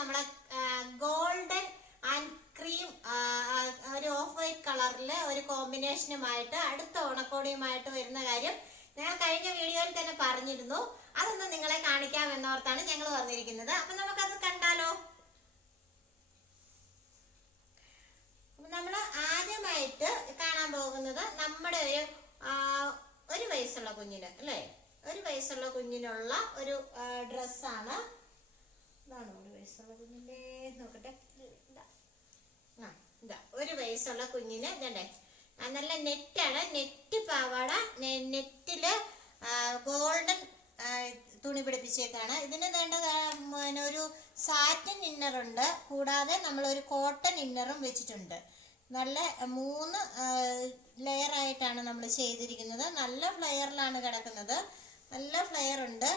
നമ്മളെ golden and cream ഒരു off white കളറിൽ ഒരു കോമ്പിനേഷനുമായിട്ട് അടുത്ത ഓണക്കോടിയുമായിട്ട് വരുന്ന കാര്യം ഞാൻ കഴിഞ്ഞ വീഡിയോയിൽ തന്നെ പറഞ്ഞിരുന്നു. അതൊന്ന് നിങ്ങളെ കാണിക്കാം എന്നോർത്താണ് ഞങ്ങൾ വന്നിരിക്കുന്നത്. അപ്പൊ നമുക്കത് കണ്ടാലോ? നമ്മൾ ആദ്യമായിട്ട് കാണാൻ പോകുന്നത് നമ്മുടെ ഒരു ഒരു വയസ്സുള്ള കുഞ്ഞിന് അല്ലേ? ഒരു വയസ്സുള്ള കുഞ്ഞിനുള്ള ഒരു ഡ്രസ്സാണ് ഇതാണോ ഒരു വയസ്സുള്ള കുഞ്ഞിനെ നോക്കട്ടെ. ആ ഇതാ ഒരു വയസ്സുള്ള കുഞ്ഞിന് ഇതണ്ടേ നല്ല നെറ്റാണ്. നെറ്റ് പാവാട. നെറ്റിൽ ഗോൾഡൻ തുണി പിടിപ്പിച്ചേക്കാണ്. ഇതിന് വേണ്ട ഒരു സാറ്റൻ ഇന്നറുണ്ട് കൂടാതെ നമ്മൾ ഒരു കോട്ടൺ ഇന്നറും വെച്ചിട്ടുണ്ട്. നല്ല മൂന്ന് ലെയർ ആയിട്ടാണ് നമ്മൾ ചെയ്തിരിക്കുന്നത്. നല്ല ഫ്ലെയറിലാണ് കിടക്കുന്നത്. നല്ല ഫ്ലെയർ ഉണ്ട്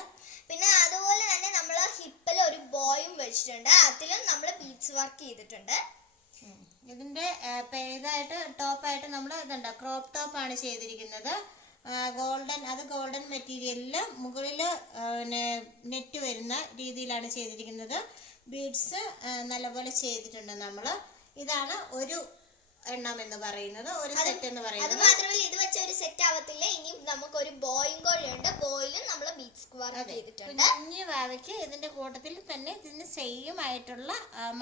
പിന്നെ അതുപോലെ തന്നെ നമ്മൾ ഹിപ്പിൽ ഒരു ബോയും വെച്ചിട്ടുണ്ട് അതിലും നമ്മൾ ബീഡ്സ് വർക്ക് ചെയ്തിട്ടുണ്ട്. ഇതിന്റെ ഇതായിട്ട് ടോപ്പായിട്ട് നമ്മൾ ഇതുണ്ട്. ക്രോപ്പ് ടോപ്പ് ആണ് ചെയ്തിരിക്കുന്നത്. ഗോൾഡൻ അത് ഗോൾഡൻ മെറ്റീരിയലിൽ മുകളിൽ പിന്നെ നെറ്റ് വരുന്ന രീതിയിലാണ് ചെയ്തിരിക്കുന്നത്. ബീഡ്സ് നല്ലപോലെ ചെയ്തിട്ടുണ്ട് നമ്മൾ ഇതാണ് ഒരു എണ്ണം എന്ന് പറയുന്നത് ഒരു സെറ്റ് എന്ന് പറയുന്നത്. അത് മാത്രമല്ല ഇത് വെച്ച ഒരു സെറ്റ് ആവത്തില്ല. ഇനി നമുക്ക് ഒരു ബോയും കോഴിയുണ്ട് ബോയിലും നമ്മൾ ബീഡ്സ് സ്ക്വയർ ചെയ്തിട്ടുണ്ട്. കുഞ്ഞു വാവയ്ക്ക് ഇതിന്റെ കൂട്ടത്തിൽ തന്നെ ഇതിന് സെയിം ആയിട്ടുള്ള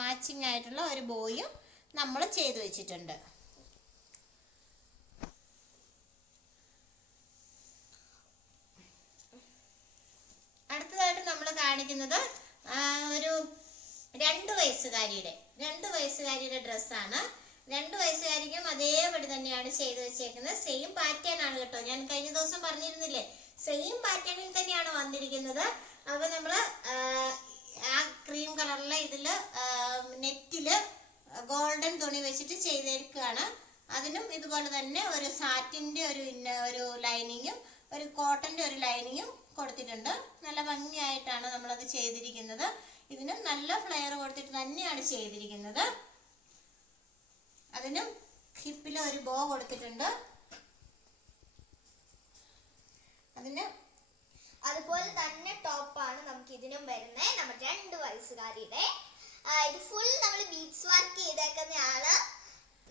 മാച്ചിങ് ആയിട്ടുള്ള ഒരു ബോയും നമ്മൾ ചെയ്തു വെച്ചിട്ടുണ്ട്. അടുത്തതായിട്ട് നമ്മൾ കാണിക്കുന്നത് ഒരു രണ്ട് വയസ്സുകാരിയുടെ രണ്ട് വയസ്സുകാരിയുടെ ഡ്രസ്സാണ് രണ്ട് വയസ്സുകാരിക്കും അതേപടി തന്നെയാണ് ചെയ്തു വെച്ചേക്കുന്നത്. സെയിം പാറ്റേൺ ആണ് കേട്ടോ. ഞാൻ കഴിഞ്ഞ ദിവസം പറഞ്ഞിരുന്നില്ലേ? സെയിം പാറ്റേണിൽ തന്നെയാണ് വന്നിരിക്കുന്നത്. അപ്പൊ നമ്മൾ ആ, ക്രീം കളറിലെ ഇതിൽ നെറ്റിൽ ഗോൾഡൻ തുണി വെച്ചിട്ട് ചെയ്തിരിക്കുകയാണ്. അതിനും ഇതുപോലെ തന്നെ ഒരു സാറ്റിന്റെ ഒരു ഒരു ലൈനിങ്ങും ഒരു കോട്ടന്റെ ഒരു ലൈനിങ്ങും കൊടുത്തിട്ടുണ്ട്. നല്ല ഭംഗിയായിട്ടാണ് നമ്മളത് ചെയ്തിരിക്കുന്നത്. ഇതിനും നല്ല ഫ്ലെയർ കൊടുത്തിട്ട് തന്നെയാണ് ചെയ്തിരിക്കുന്നത്. അതിനും ഹിപ്പിൽ ഒരു ബോ കൊടുത്തിട്ടുണ്ട്. അതിന് അതുപോലെ തന്നെ ടോപ്പാണ് നമുക്ക് ഇതിനും വരുന്നത് നമ്മൾ രണ്ട് വയസ്സുകാരിയുടെ. ഇത് ഫുൾ നമ്മൾ ബീച്ച് വർക്ക് ചെയ്തേക്കുന്നതാണ്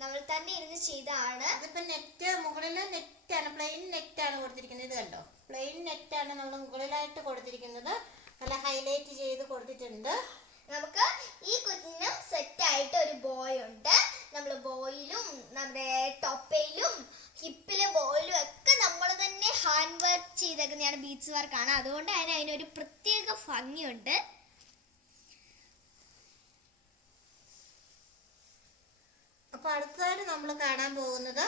നമ്മൾ തന്നെ ഇരുന്ന് ചെയ്തതാണ് അതിപ്പോ നെറ്റ് മുകളിൽ നെറ്റാണ് പ്ലെയിൻ നെറ്റാണ് കൊടുത്തിരിക്കുന്നത്. ഇത് കണ്ടോ? പ്ലെയിൻ നെറ്റാണ് നമ്മൾ മുകളിലായിട്ട് കൊടുത്തിരിക്കുന്നത്. നല്ല ഹൈലൈറ്റ് ചെയ്ത് കൊടുത്തിട്ടുണ്ട്. നമുക്ക് ഈ കുഞ്ഞിനും സെറ്റ് ആയിട്ട് ഒരു ബോയ് ഉണ്ട് നമ്മൾ ബോയിലും നമ്മുടെ ടൊപ്പയിലും ഹിപ്പിലെ ബോയിലും ഒക്കെ നമ്മൾ തന്നെ ഹാൻഡ് വർക്ക് വർക്കാണ് അതുകൊണ്ട് അതിന് അതിനൊരു പ്രത്യേക ഭംഗിയുണ്ട്. അപ്പൊ അടുത്തതായിട്ട് നമ്മൾ കാണാൻ പോകുന്നത്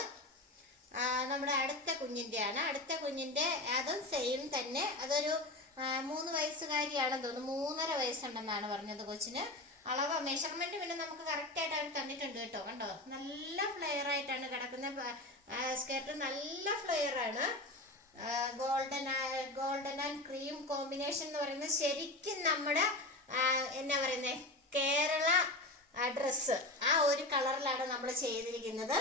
നമ്മുടെ അടുത്ത കുഞ്ഞിന്റെയാണ്. അടുത്ത കുഞ്ഞിന്റെ അതും സെയിം തന്നെ. അതൊരു മൂന്ന് വയസ്സുകാരിയാണെന്ന് തോന്നുന്നു. മൂന്നര വയസ്സുണ്ടെന്നാണ് പറഞ്ഞത് കൊച്ചിന്. അളവ് മെഷർമെന്റ് പിന്നെ നമുക്ക് കറക്റ്റ് ആയിട്ട് അവർ തന്നിട്ടുണ്ട് കേട്ടോ. കണ്ടോ? നല്ല ഫ്ലെയർ ആയിട്ടാണ് കിടക്കുന്ന സ്കേർട്ട് നല്ല ഫ്ലെയർ ആണ്. Golden golden and cream combination എന്ന് പറയുന്നത് ശരിക്കും നമ്മുടെ എന്നാ പറയുന്നേ കേരള ഡ്രസ് ആ ഒരു കളറിലാണ് നമ്മൾ ചെയ്തിരിക്കുന്നത്.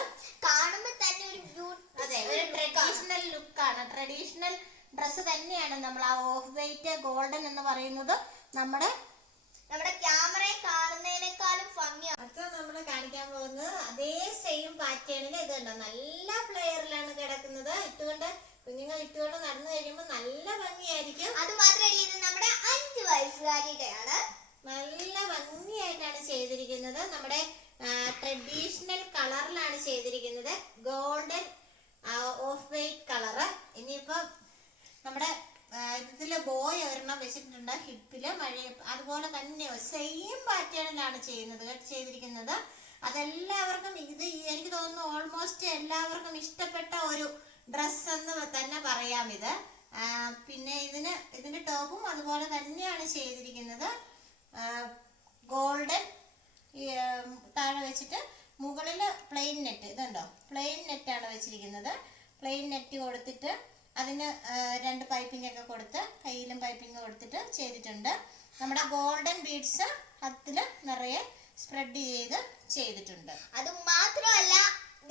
കാണുമ്പോൾ തന്നെ ഒരു അതെ ഒരു ട്രഡീഷണൽ ലുക്കാണ് ട്രഡീഷണൽ ഡ്രസ് തന്നെയാണ് നമ്മൾ ആ ഓഫ് വൈറ്റ് ഗോൾഡൻ എന്ന് പറയുന്നത് നമ്മുടെ നമ്മുടെ ക്യാമറയിൽ കാണുന്നതിനേക്കാളും ഭംഗിയാണ്. അടുത്ത നമ്മൾ കാണിക്കാൻ പോകുന്നത് അതേ സെയിം പാറ്റേണിൽ ഇത് കണ്ടോ നല്ല ഫ്ലെയറിലാണ് കിടക്കുന്നത്. ഇട്ടുകൊണ്ട് കുഞ്ഞുങ്ങൾ ഇട്ടുകൊണ്ട് നടന്നു കഴിയുമ്പോൾ നല്ല ഭംഗിയായിരിക്കും. അത് മാത്രമല്ല ഇത് നമ്മുടെ അഞ്ച് വയസ്സുകാരിയുടെയാണ്. നല്ല ഭംഗിയായിട്ടാണ് ചെയ്തിരിക്കുന്നത്. നമ്മുടെ ട്രഡീഷണൽ കളറിലാണ് ചെയ്തിരിക്കുന്നത്. ഗോൾഡൻ ഓഫ് വൈറ്റ് കളറ് ഇനിയിപ്പോ നമ്മുടെ ഇതിൽ ബോയ് ഒരെണ്ണം വെച്ചിട്ടുണ്ട്. ഹിപ്പിൽ മഴ അതുപോലെ തന്നെ സെയിം പാറ്റേണിലാണ് ചെയ്യുന്നത് ചെയ്തിരിക്കുന്നത്. അതെല്ലാവർക്കും ഇത് എനിക്ക് തോന്നുന്നു ഓൾമോസ്റ്റ് എല്ലാവർക്കും ഇഷ്ടപ്പെട്ട ഒരു ഡ്രസ്സ് എന്ന് തന്നെ പറയാം ഇത് പിന്നെ ഇതിന് ഇതിന്റെ ടോപ്പും അതുപോലെ തന്നെയാണ് ചെയ്തിരിക്കുന്നത്. ഗോൾഡൻ താഴെ വെച്ചിട്ട് മുകളിൽ പ്ലെയിൻ നെറ്റ്. ഇതുണ്ടോ? പ്ലെയിൻ നെറ്റാണ് വെച്ചിരിക്കുന്നത്. പ്ലെയിൻ നെറ്റ് കൊടുത്തിട്ട് അതിന് രണ്ട് പൈപ്പിംഗ് ഒക്കെ കൊടുത്ത് കയ്യിലും പൈപ്പിംഗ് കൊടുത്തിട്ട് ചെയ്തിട്ടുണ്ട്. നമ്മുടെ ഗോൾഡൻ ബീഡ്സ് അതിൽ നിറയെ സ്പ്രെഡ് ചെയ്ത് ചെയ്തിട്ടുണ്ട്. അത് മാത്രമല്ല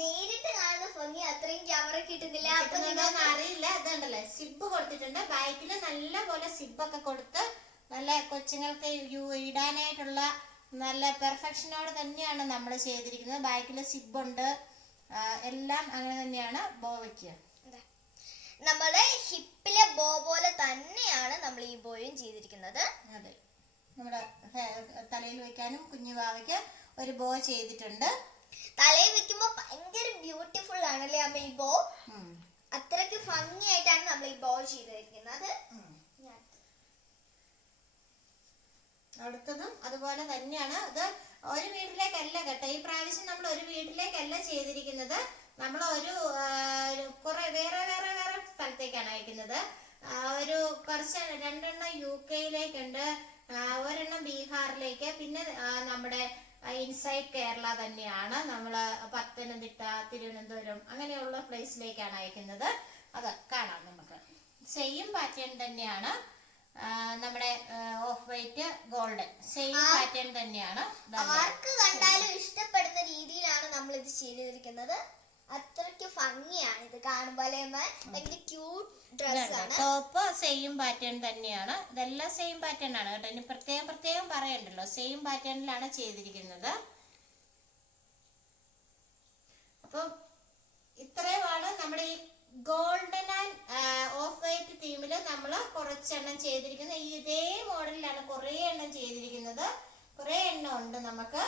നേരിട്ട് കാണുന്ന ഭംഗി അത്രയും ക്യാമറ കിട്ടുന്നില്ല. അപ്പൊ നിങ്ങൾക്ക് അറിയില്ല. അതുണ്ടല്ലോ സിബ് കൊടുത്തിട്ടുണ്ട്. ബാക്കിൽ നല്ല പോലെ സിബൊക്കെ കൊടുത്ത് നല്ല കൊച്ചുങ്ങൾക്ക് ഇടാനായിട്ടുള്ള നല്ല പെർഫെക്ഷനോട് തന്നെയാണ് നമ്മൾ ചെയ്തിരിക്കുന്നത്. ബാക്കിൽ സിബുണ്ട് എല്ലാം അങ്ങനെ തന്നെയാണ് ബോവയ്ക്ക് അതെ. നമ്മുടെ ഹിപ്പിലെ ബോ പോലെ തന്നെയാണ് നമ്മൾ ഈ ബോയും ചെയ്തിരിക്കുന്നത്. അതെ. നമ്മുടെ തലയിൽ വെക്കാനും കുഞ്ഞു ബാവയ്ക്ക് ഒരു ബോ ചെയ്തിട്ടുണ്ട്. തലയിൽ വെക്കുമ്പോ ഭയങ്കര ബ്യൂട്ടിഫുൾ ആണല്ലേ അമ്മ ഈ ബോ അത്രയ്ക്ക് അത്രയ്ക്ക് ഭംഗിയായിട്ടാണ് നമ്മൾ ഈ ബോ ചെയ്തിരിക്കുന്നത്. അടുത്തതും അതുപോലെ തന്നെയാണ്. അത് ഒരു വീട്ടിലേക്കല്ല കേട്ടോ. ഈ പ്രാവശ്യം നമ്മൾ ഒരു വീട്ടിലേക്കല്ല ചെയ്തിരിക്കുന്നത്. നമ്മൾ ഒരു കുറെ വേറെ വേറെ വേറെ സ്ഥലത്തേക്കാണ് അയക്കുന്നത്. ഒരു കുറച്ച് രണ്ടെണ്ണം യു കെയിലേക്കുണ്ട്. ഒരെണ്ണം ബീഹാറിലേക്ക്. പിന്നെ നമ്മുടെ ഇൻസൈഡ് കേരള തന്നെയാണ്. നമ്മൾ പത്തനംതിട്ട തിരുവനന്തപുരം അങ്ങനെയുള്ള പ്ലേസിലേക്കാണ് അയക്കുന്നത്. അത് കാണാം നമുക്ക്. സെയിം പാറ്റേൺ തന്നെയാണ്. നമ്മുടെ off white golden same pattern തന്നെയാണ്. ആർക്ക് കണ്ടാലും ഇഷ്ടപ്പെടുന്ന രീതിയിലാണ് നമ്മൾ ഇത് ചെയ്തിരിക്കുന്നത് അത്രയ്ക്ക് ഭംഗിയാണ് ഇത് കാണുമ്പോൾ ഭയങ്കര ക്യൂട്ട് ഡ്രസ് ആണ്. ടോപ്പ് സെയിം പാറ്റേൺ തന്നെയാണ്. ഇതെല്ലാം സെയിം പാറ്റേൺ ആണ് കേട്ടോ. ഇനി പ്രത്യേകം പ്രത്യേകം പറയണ്ടല്ലോ. സെയിം പാറ്റേണിലാണ് ചെയ്തിരിക്കുന്നത്. അപ്പം ഇത്രയുമാണ് നമ്മുടെ ഈ ഗോൾഡൻ ആൻഡ് ഓഫ് വൈറ്റ് തീമിൽ നമ്മൾ കുറച്ചെണ്ണം ചെയ്തിരിക്കുന്നത്. ഈ ഇതേ മോഡലിലാണ് കുറേ എണ്ണം ചെയ്തിരിക്കുന്നത്. കുറേ എണ്ണം ഉണ്ട് നമുക്ക്.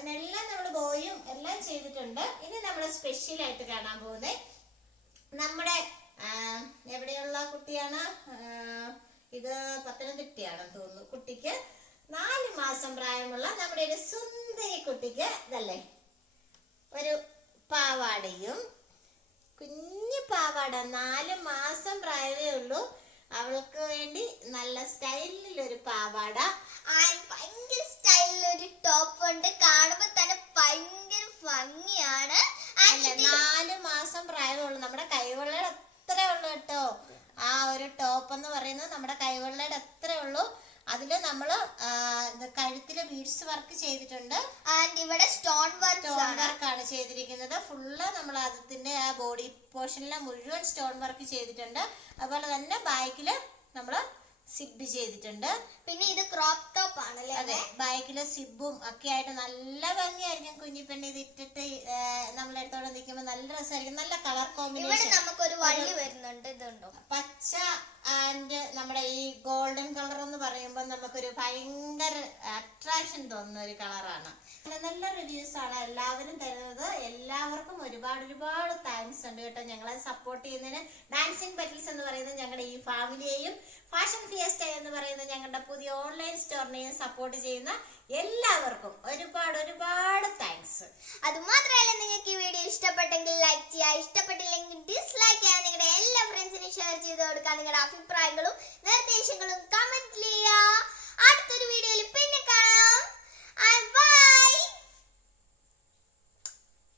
അതിനെല്ലാം നമ്മൾ ബോയും എല്ലാം ചെയ്തിട്ടുണ്ട്. ഇനി നമ്മൾ സ്പെഷ്യൽ ആയിട്ട് കാണാൻ പോകുന്നത് നമ്മുടെ എവിടെയുള്ള കുട്ടിയാണ്? ഇത് പത്തനംതിട്ടയാണെന്ന് തോന്നുന്നു കുട്ടിക്ക്. നാല് മാസം പ്രായമുള്ള നമ്മുടെ ഒരു സുന്ദരി കുട്ടിക്ക് ഇതല്ലേ? ഒരു പാവാടയും. കുഞ്ഞു പാവാട നാല് മാസം പ്രായമേ ഉള്ളൂ. അവൾക്ക് വേണ്ടി നല്ല സ്റ്റൈലിൽ ഒരു പാവാട. ആൻഡ് ഭയങ്കര സ്റ്റൈലിൽ ഒരു ടോപ്പ് ഉണ്ട്. കാണുമ്പോ തന്നെ ഭയങ്കര ഭംഗിയാണ്. നാല് മാസം പ്രായമുള്ള. നമ്മുടെ കൈവെള്ളയുടെ അത്രേ ഉള്ളു കേട്ടോ. ആ ഒരു ടോപ്പ് എന്ന് പറയുന്നത് നമ്മുടെ കൈവെള്ളയുടെ അത്രേ ഉള്ളൂ. അതിൽ നമ്മൾ കഴുത്തിൽ ബീഡ്സ് വർക്ക് ചെയ്തിട്ടുണ്ട്. ആൻഡ് ഇവിടെ സ്റ്റോൺ വർക്ക് സ്റ്റോൺ വർക്ക് ആണ് ചെയ്തിരിക്കുന്നത്. ഫുള്ള് നമ്മൾ അതിന്റെ ആ ബോഡി പോർഷനിലെ മുഴുവൻ സ്റ്റോൺ വർക്ക് ചെയ്തിട്ടുണ്ട്. അതുപോലെ തന്നെ ബാക്കിൽ നമ്മൾ സിബ് ചെയ്തിട്ടുണ്ട്. പിന്നെ ഇത് ക്രോപ്പ് ടോപ്പ് ആണല്ലേ? അതെ ബാക്കിലെ സിബും ഒക്കെ ആയിട്ട് നല്ല ഭംഗിയായിരിക്കും. കുഞ്ഞിപ്പെണ്ണി ഇത് ഇട്ടിട്ട് നമ്മളെടുത്തോടെ നിൽക്കുമ്പോൾ നല്ല രസമായിരിക്കും. നല്ല കളർ കോമ്പിനേഷൻ നമുക്കൊരു വള്ളി വരുന്നുണ്ട് ഇതുണ്ടോ? പച്ച ആൻഡ് നമ്മുടെ ഈ ഗോൾഡൻ കളർ എന്ന് പറയുമ്പോൾ നമുക്കൊരു ഭയങ്കര അട്രാക്ഷൻ തോന്നുന്ന ഒരു കളറാണ്. നല്ല നല്ല റിവ്യൂസ് ആണ് എല്ലാവരും തരുന്നത്. എല്ലാവർക്കും ഒരുപാട് ഒരുപാട് താങ്ക്സ് ഉണ്ട് കേട്ടോ. ഞങ്ങളെ സപ്പോർട്ട് ചെയ്യുന്നതിന്. ഡാൻസിങ് പെറ്റൽസ് എന്ന് പറയുന്നത് ഞങ്ങളുടെ ഈ ഫാമിലിയെയും ഫാഷൻ ഫിയസ്റ്റ എന്ന് പറയുന്ന ഞങ്ങളുടെ പുതിയ ഓൺലൈൻ സ്റ്റോറിനെയും സപ്പോർട്ട് ചെയ്യുന്ന എല്ലാവർക്കും ഒരുപാട് ഒരുപാട് താങ്ക്സ് അതുമാത്രമല്ല നിങ്ങൾക്ക് ഈ വീഡിയോ ഇഷ്ടപ്പെട്ടെങ്കിൽ ലൈക്ക് ചെയ്യുക. ഇഷ്ടപ്പെട്ടില്ലെങ്കിൽ ഡിസ്ലൈക്ക് ചെയ്യുക. നിങ്ങളുടെ എല്ലാ ഫ്രണ്ട്സിനും ഷെയർ ചെയ്ത് കൊടുക്കുക. നിങ്ങളുടെ അഭിപ്രായങ്ങളും നിർദ്ദേശങ്ങളും